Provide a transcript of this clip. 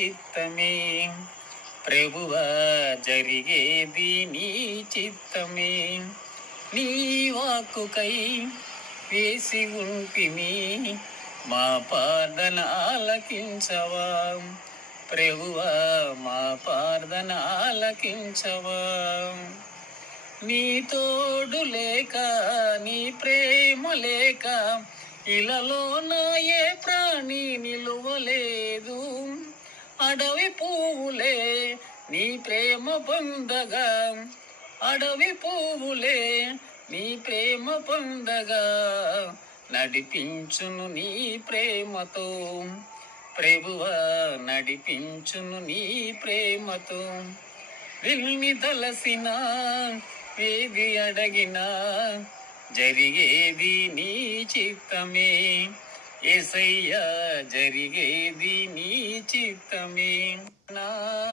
చిత్తమే. ప్రభువా జరిగేది నీ చిత్తమే. నీ వాక్కుకై వేసి ఉంటిని, మా ప్రార్థన ఆలకించవా. ప్రభువా మా ప్రార్థన ఆలకించవా. నీ తోడు లేక, నీ ప్రేమ లేక, ఇలలో నా ఏ ప్రాణి నిలువలేదు. అడవి పువ్వులే నీ ప్రేమ పొందగా, అడవి పువ్వులే నీ ప్రేమ పొందగా, నడిపించును నీ ప్రేమతో. ప్రభువా నడిపించును నీ ప్రేమతో. విల్ని తలసిన ఏది అడగినా, జరిగేది నీ చిత్తమే. యేసయ్యా జరిగేది నీ చిత్తమే. నా